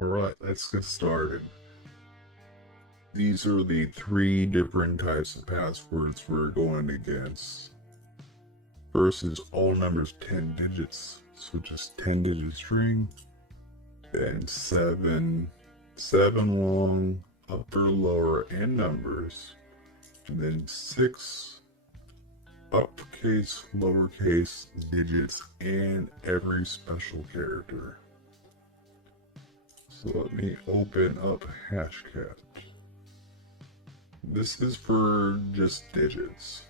Alright, let's get started. These are the three different types of passwords we're going against. First is all numbers 10 digits, so just 10-digit string. Then seven long upper, lower, and numbers. And then 6 uppercase, lowercase digits, and every special character. So let me open up Hashcat. This is for just digits.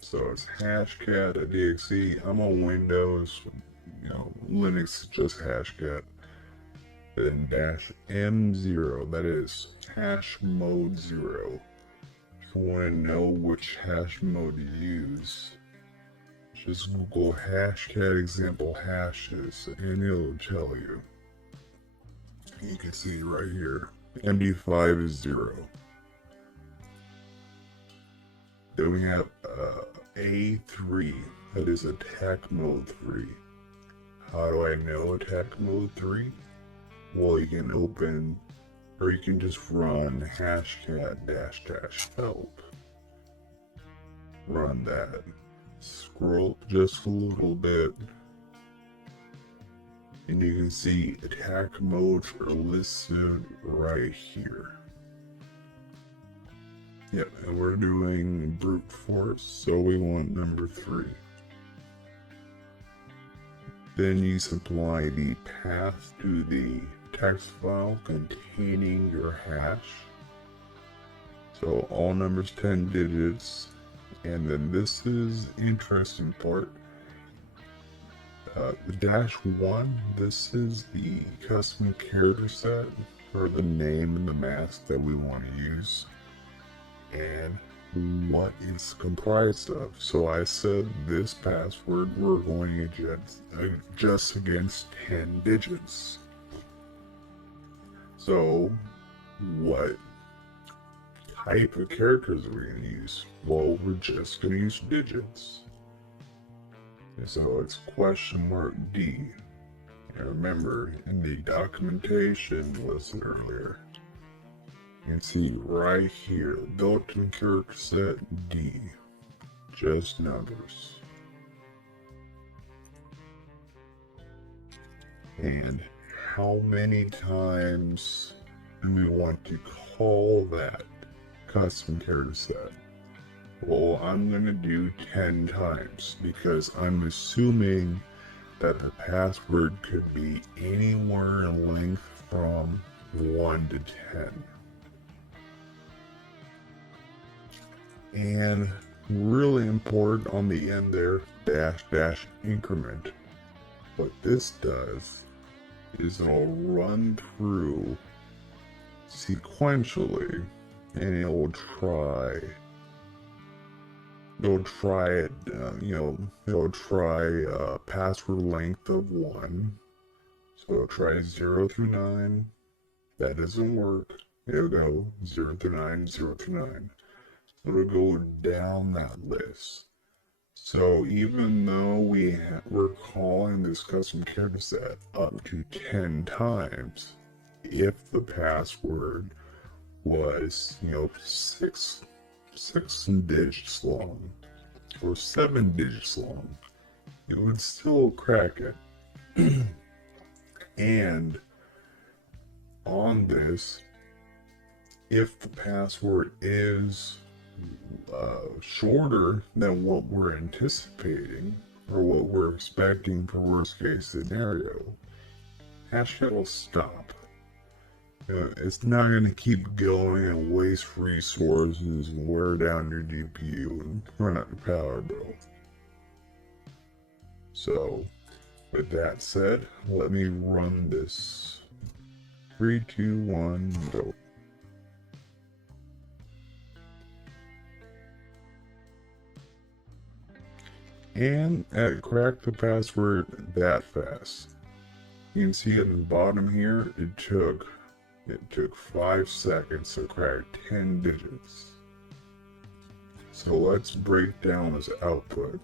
So it's hashcat.exe. I'm on Windows, Linux is just Hashcat. Then -m0, that is hash mode 0. If you want to know which hash mode to use, just Google Hashcat example hashes and it'll tell you. You can see right here, MD5 is 0. Then we have A3, that is attack mode 3. How do I know attack mode 3? Well, you can open, or you can just run hashcat-help. Run that. Scroll just a little bit, and you can see attack modes are listed right here. Yep, and we're doing brute force, so we want number 3. Then you supply the path to the text file containing your hash. So all numbers 10 digits, and then this is interesting part. The -1, this is the custom character set for the name and the mask that we want to use, and what it's comprised of. So I said this password we're going to just against 10 digits. So what type of characters are we going to use? Well, we're just going to use digits. And so it's $D. And remember, in the documentation listed earlier, you can see right here, built-in character set D, just numbers. And how many times do we want to call that custom character set? Well, I'm going to do 10 times because I'm assuming that the password could be anywhere in length from 1 to 10. And really important on the end there, -- increment. What this does is it'll run through sequentially, and it'll try it, it'll try password length of 1. So it'll try 0 through 9. That doesn't work. It'll go 0 through 9, 0 through 9. It'll go down that list. So even though we're calling this custom character set up to 10 times, if the password was, 6 digits long or 7 digits long, it would still crack it. And on this, if the password is shorter than what we're anticipating or what we're expecting for worst case scenario, Hashcat will stop. It's not going to keep going and waste resources and wear down your GPU and run out your power bill. So, with that said, let me run this. 3, 2, 1, go. And it cracked the password that fast. You can see at the bottom here, it took 5 seconds to crack 10 digits. So let's break down this output.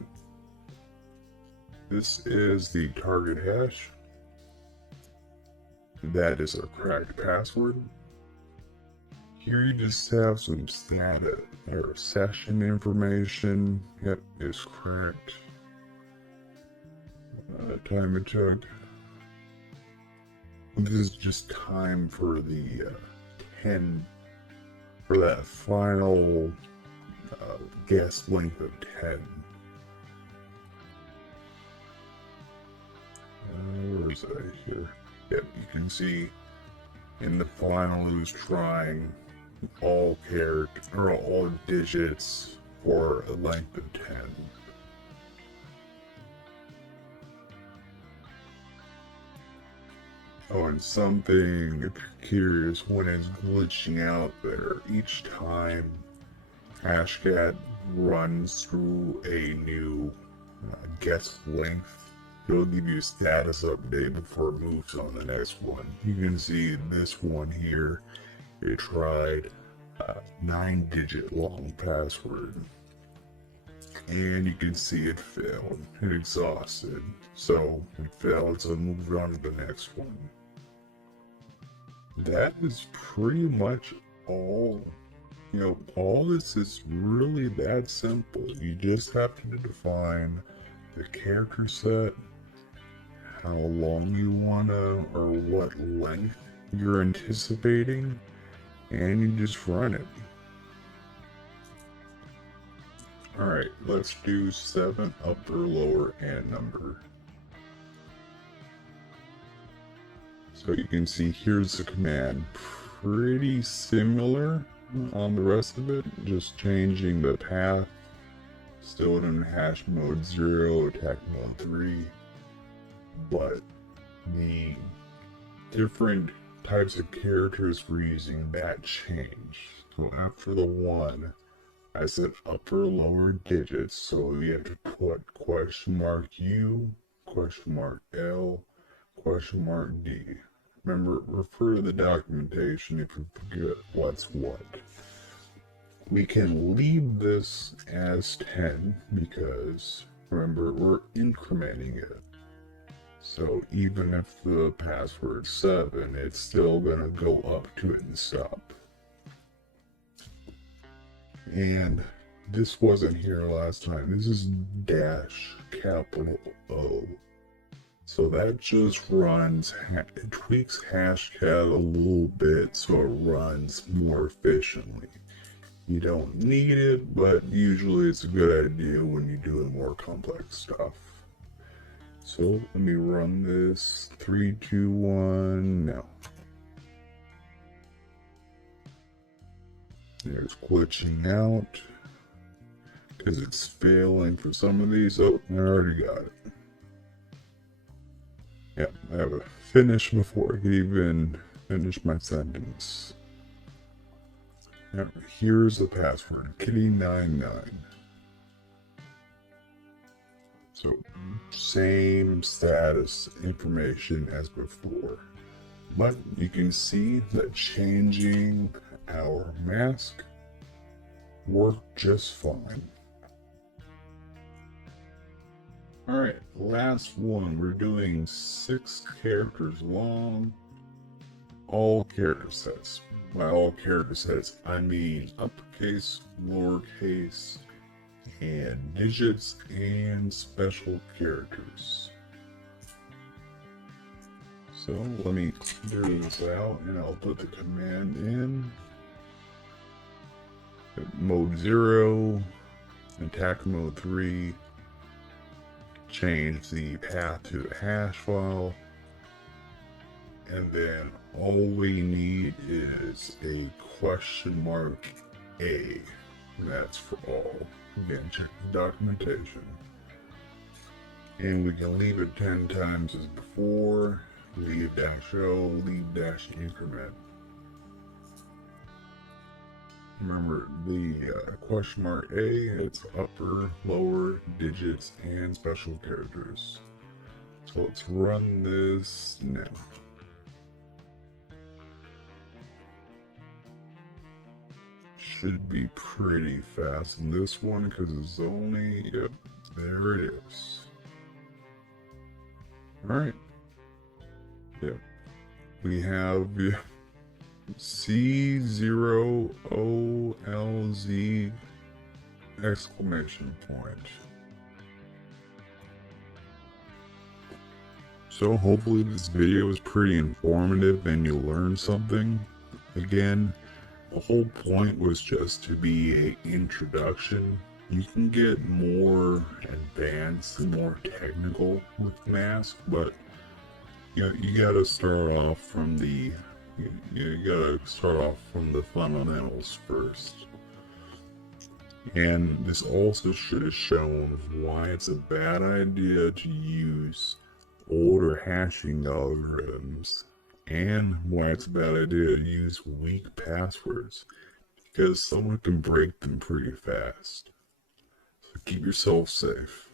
This is the target hash. that is a cracked password. Here you just have some status or session information. Yep, it's cracked. Time it took. This is just time for the 10, for that final guess length of 10. Where is that here? Yep, you can see in the final it was trying all characters or all digits for a length of 10. Oh, and something, if you're curious, when it's glitching out there, each time Hashcat runs through a new guess length, it'll give you a status update before it moves on the next one. You can see this one here, it tried 9-digit long password. And you can see it failed. It exhausted. So it failed, so it moved on to the next one. That is pretty much all. All this is really that simple. You just have to define the character set, how long you wanna, or what length you're anticipating, and you just run it. Alright, let's do 7, upper, lower, and number. So you can see here's the command. Pretty similar on the rest of it, just changing the path. Still in hash mode 0, attack mode 3. But the different types of characters we're using, that changed. So after the 1, I said upper lower digits, so we have to put $U, $L, $D. Remember, refer to the documentation if you forget what's what. We can leave this as 10 because, remember, we're incrementing it. So even if the password's 7, it's still gonna go up to it and stop. And this wasn't here last time. This is -O. So that just runs, it tweaks Hashcat a little bit so it runs more efficiently. You don't need it, but usually it's a good idea when you're doing more complex stuff. So let me run this. 3, 2, 1, now. There's glitching out because it's failing for some of these. Oh, I already got it. Yep, I have a finish before I can even finish my sentence. Now, here's the password, kitty99. So, same status information as before. But you can see that changing our mask worked just fine. Alright, last one. We're doing 6 characters long. All character sets. By all character sets, I mean uppercase, lowercase, and digits and special characters. So let me clear this out and I'll put the command in. Mode 0, attack mode 3, change the path to the hash file, and then all we need is a $A. That's for all. Again, check the documentation. And we can leave it 10 times as before. Leave -O, leave -increment. Remember, the $A, it's upper, lower, digits, and special characters. So let's run this now. Should be pretty fast in this one because it's only, yep, there it is. Alright. Yep. we have C0OLZ exclamation point. So hopefully this video was pretty informative and you learned something. Again, the whole point was just to be an introduction. You can get more advanced and more technical with Mask, but you gotta start off from the fundamentals first. And this also should have shown why it's a bad idea to use older hashing algorithms, and why it's a bad idea to use weak passwords, because someone can break them pretty fast. So keep yourself safe.